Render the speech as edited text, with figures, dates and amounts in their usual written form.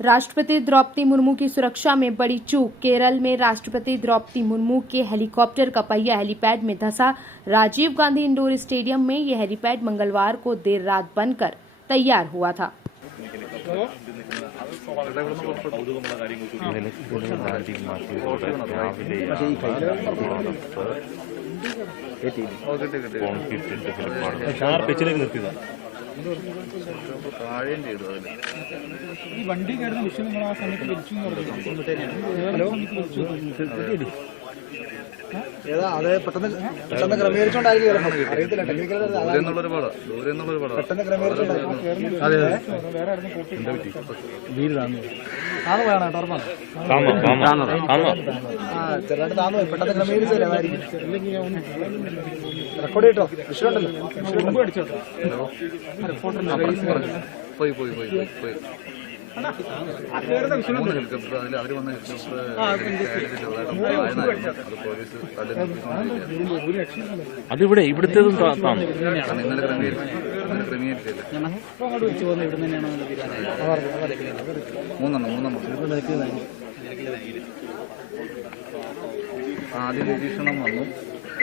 राष्ट्रपति द्रौपदी मुर्मू की सुरक्षा में बड़ी चूक। केरल में राष्ट्रपति द्रौपदी मुर्मू के हेलीकॉप्टर का पहिया हेलीपैड में धंसा। राजीव गांधी इंडोर स्टेडियम में यह हेलीपैड मंगलवार को देर रात बनकर तैयार हुआ था। വണ്ടി കയറുന്ന വിഷയം നമ്മൾ ആ സമയത്ത് വിളിച്ചു ഏതാ അത് പെട്ടെന്ന് ക്രമീകരിച്ചോണ്ടായിരിക്കും അറിയത്തില്ല ടെക്നിക്കൽ പെട്ടെന്ന് ക്രമീകരിച്ചോണ്ടായിരിക്കും ചെറുതായിട്ട് താന്നു പോയി പെട്ടെന്ന് ക്രമീകരിച്ചില്ല അതായിരിക്കും റെക്കോർഡ് ചെയ്തോ വിഷയമുണ്ടല്ലോ പോയി ഹെലികോപ്റ്റർ അതിൽ അവർ വന്ന അതിവിടെ ഇവിടുത്തേതും ഇന്നലെ ക്രമീകരിച്ചില്ല മൂന്നെണ്ണം ആദ്യം നിരീക്ഷണം വന്നു.